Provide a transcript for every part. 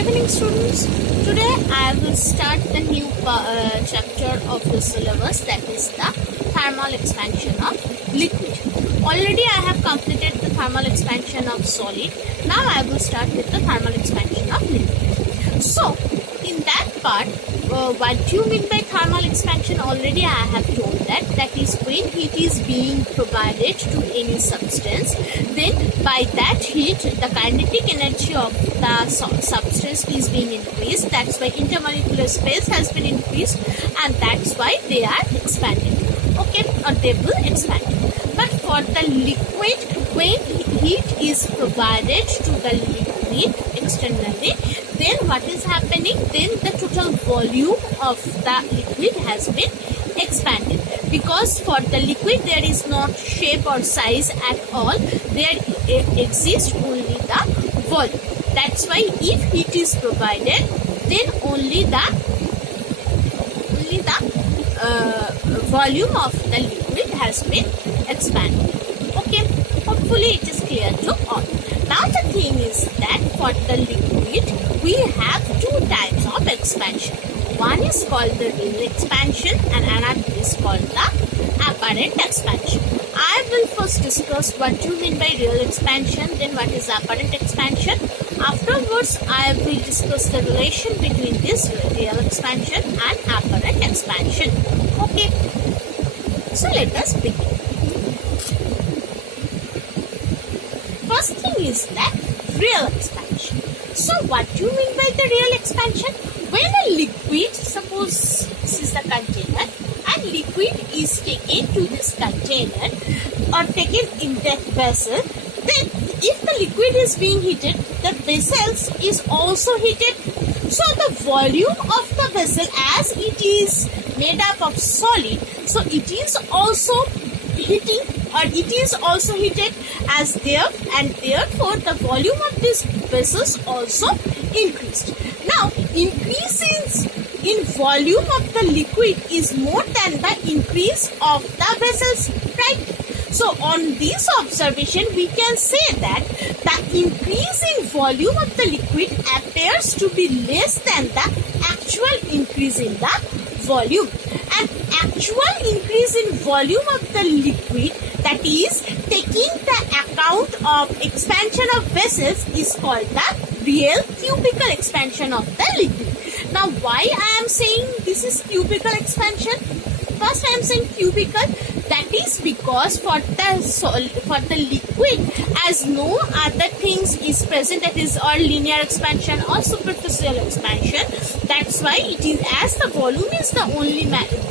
evening, students. Today I will start the new chapter of the syllabus, that is the thermal expansion of liquid. Already I have completed the thermal expansion of solid. Now I will start with the thermal expansion of liquid. So in that part, what do you mean by thermal expansion? Already I have told that is when heat is being provided to any substance, then by that heat the kinetic energy of the substance is being increased. That's why intermolecular space has been increased, and that's why they are expanding, okay, or they will expand. But for the liquid, when heat is provided to the liquid externally, then what is happening? Then the total volume of the liquid has been expanded, because for the liquid there is not shape or size at all, there exists only the volume. That's why if heat is provided, then only the volume of the liquid has been expanded. Okay, hopefully it is clear to all. Now the thing is that for the liquid we have two types of expansion. One is called the real expansion and another is called the apparent expansion. I will first discuss what you mean by real expansion, then what is apparent expansion. Afterwards, I will discuss the relation between this real expansion and apparent expansion. Okay, so let us begin. First thing is that real expansion. So what do you mean by the real expansion? When a liquid, suppose this is the container, and liquid is taken to this container or taken in that vessel, then if the liquid is being heated, the vessels is also heated. So the volume of the vessel, as it is made up of solid, so it is also heating, or it is also heated as there, and therefore the volume of these vessels also increased. Now increase in volume of the liquid is more than the increase of the vessels, right? So on this observation we can say that the increase in volume of the liquid appears to be less than the actual increase in the volume. And actual increase in volume of the liquid, that is taking the account of expansion of vessels, is called the real cubical expansion of the liquid. Now why I am saying this is cubical expansion? First I am saying cubical, that is because for the liquid, as no other things is present, that is or linear expansion or superficial expansion, that's why it is, as the volume is the only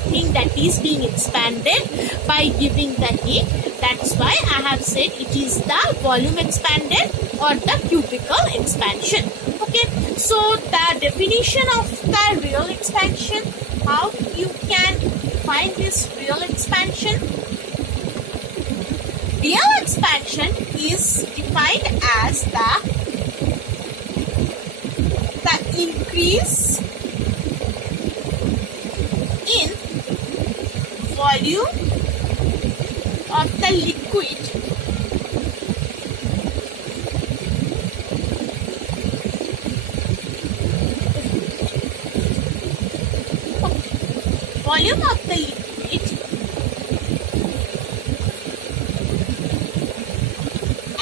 thing that is being expanded by giving the heat, that's why I have said it is the volume expanded or the cubical expansion. Okay, so the definition of the real expansion, how you can find this real expansion? Real expansion is defined as the increase in volume of the liquid volume of the liquid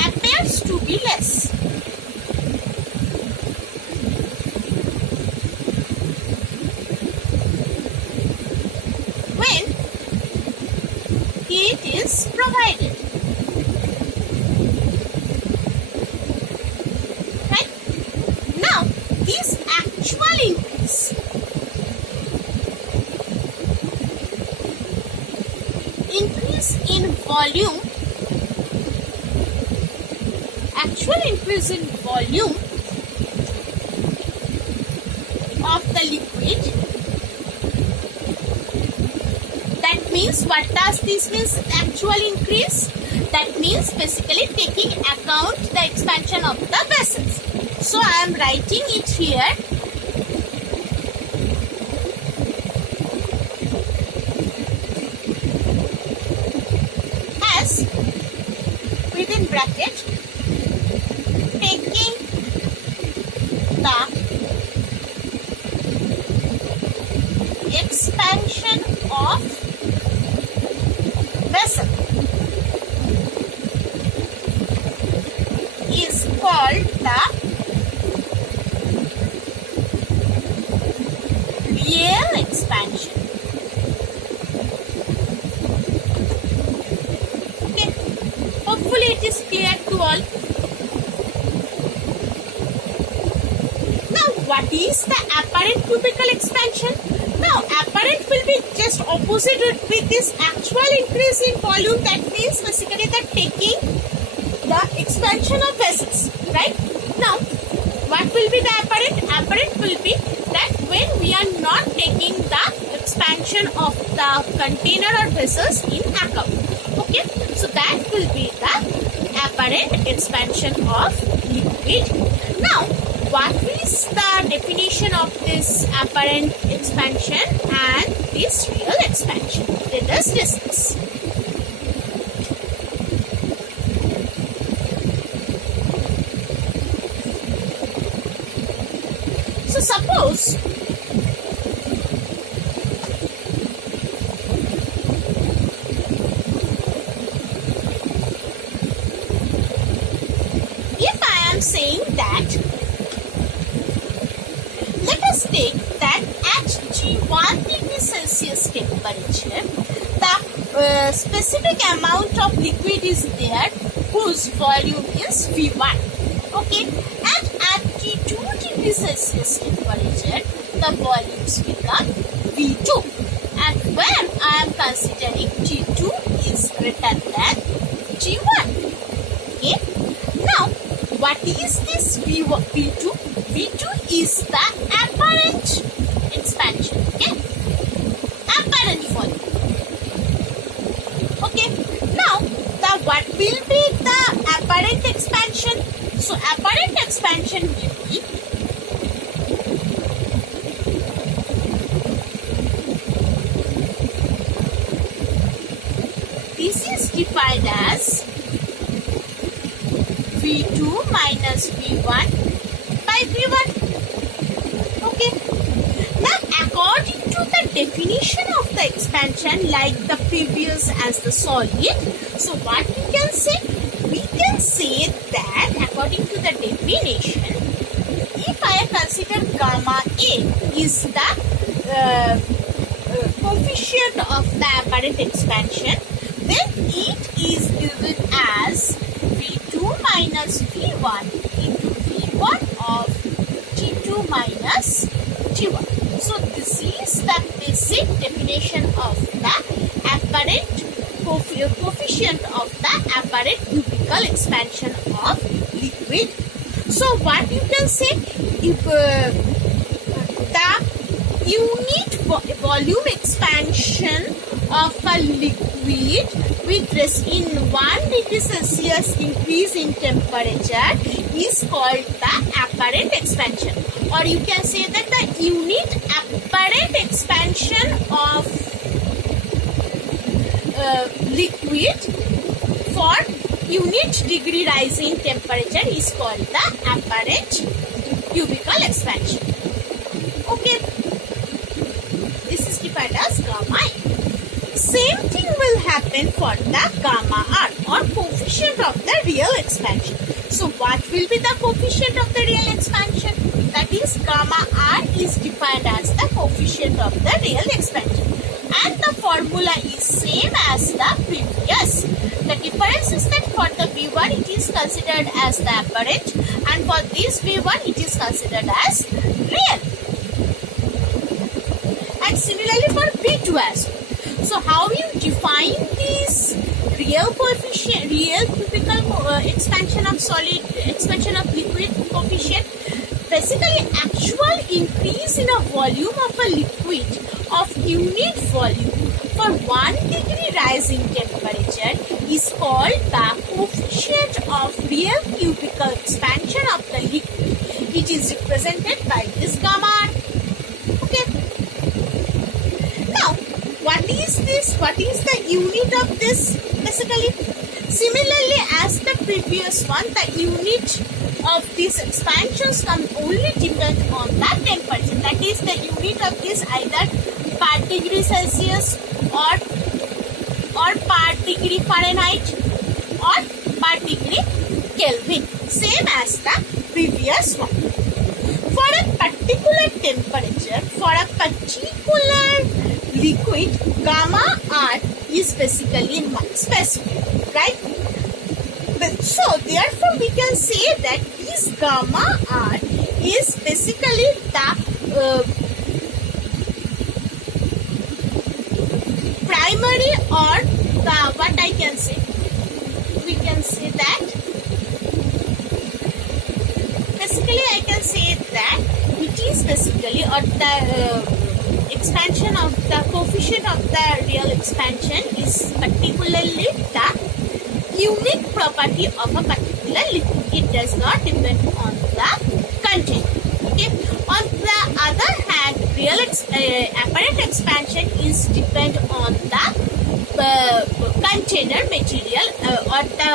appears to be less. When heat is provided. Right? Now, this actual increase in volume, actual increase in volume of the liquid, that means, what does this mean, actual increase? That means basically taking account the expansion of the vessels. So I am writing it here. Within bracket, taking the expansion. Okay, hopefully it is clear to all. Now, what is the apparent cubical expansion? Now, apparent will be just opposite with this actual increase in volume. That means basically that taking the expansion of vessels, right? Now, what will be the apparent? Apparent will be that when we are not taking the expansion of the container or vessels in account. Okay, so that will be the apparent expansion of liquid. Now, what is the definition of this apparent expansion and this real expansion? Let us discuss. So suppose if I am saying that, let us take that at T1 degree Celsius temperature, the specific amount of liquid is there whose volume is V1. Okay, and at T2 degree Celsius temperature, the volumes become V2. And when I am considering T2 is greater than T1. Okay, now what is this V2? V2 is the apparent expansion. Okay, apparent volume. Okay, now the what will be the apparent expansion? So apparent expansion will be this is defined as V2 minus V1 by V1. Okay. Now, according to the definition of the expansion, like the previous as the solid, so what we can say? We can say that according to the definition, if I consider gamma A is the coefficient of the apparent expansion, then it is given as V2 minus V1 into V1 of T2 minus T1. So this is the basic definition of the apparent coefficient of the apparent cubical expansion of liquid. So what you can say, if the unit volume expansion of a liquid with in 1 degree Celsius increase in temperature is called the apparent expansion, or you can say that the unit apparent expansion of liquid for unit degree rise in temperature is called the apparent cubical expansion. Okay, this is defined as gamma A. Same thing will happen for the gamma R, or coefficient of the real expansion. So what will be the coefficient of the real expansion? That is, gamma R is defined as the coefficient of the real expansion, and the formula is same as the previous. The difference is that for the V1 it is considered as the apparent, and for this V1 it is considered as real. And similarly for V2 as well. So how you define this real coefficient, real cubical expansion of solid, expansion of liquid coefficient? Basically, actual increase in a volume of a liquid of unit volume for 1 degree rise in temperature is called the coefficient of real cubical expansion of the liquid. It is represented by this gamma R. Okay. Now, what is this? What is the unit of this? Basically, similarly as the previous one, the unit of these expansions can only depend on the temperature. That is, the unit of this either per degree Celsius or per degree Fahrenheit or per degree Kelvin. Same as the previous one. For For a particular temperature, for a particular liquid, gamma R is basically non-specific, right? So therefore we can say that this gamma R is basically the primary, or the, what I can say, we can say that basically I can say that it is basically, or the expansion of the coefficient of the real expansion is particularly the unique property of a particular liquid. It does not depend on the content. Okay. On the other hand, real apparent expansion is depend on the container material, or the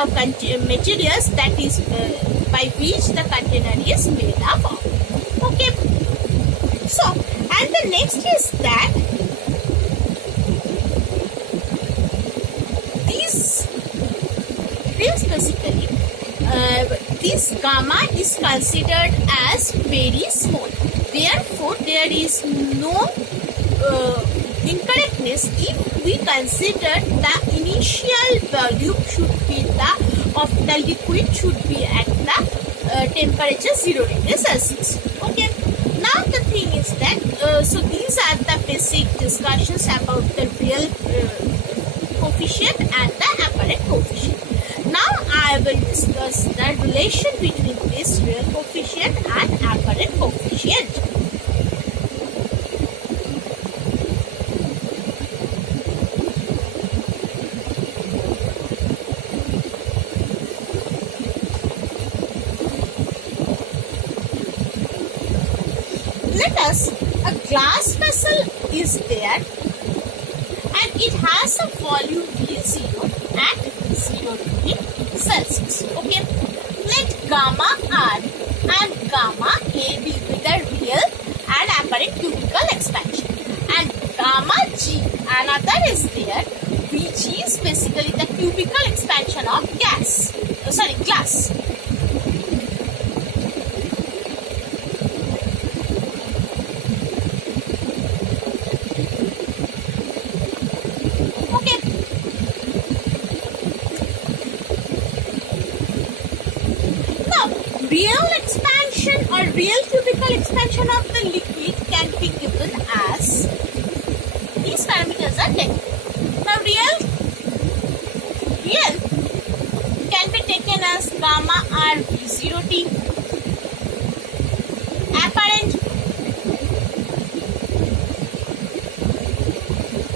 materials that is by which the container is made up of. Okay. So, and the next is that this basically this gamma is considered as very small. Therefore, there is no incorrectness if we consider the initial volume should be of the liquid should be at the temperature 0 degrees Celsius. Okay. Now the thing is that so these are the basic discussions about the real coefficient and the apparent coefficient. Now I will discuss the relation between this real coefficient and apparent coefficient. Let us, a glass vessel is there and it has a volume V0 at 0 degree Celsius. Okay. Let gamma R and gamma A be the real and apparent cubical expansion. And gamma G, another is there, which is basically the cubical expansion of glass. Real expansion or real cubical expansion of the liquid can be given as, these parameters are taken. Now real can be taken as gamma R V0T, apparent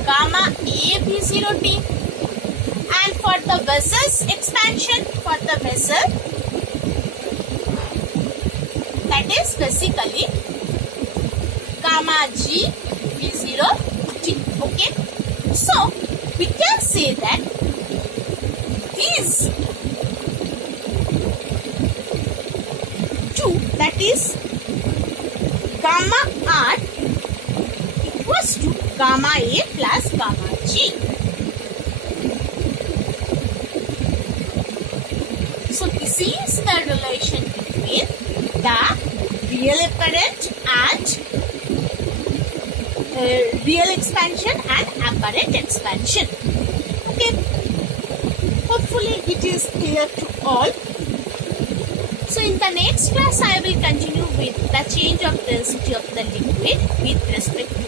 gamma A V0T, and for the vessel's expansion, for the vessel, that is basically gamma G V0T. Okay. So we can say that these two, that is gamma R equals to gamma A plus gamma G. So this is the relation between the real apparent and real expansion and apparent expansion. Okay. Hopefully it is clear to all. So in the next class I will continue with the change of density of the liquid with respect to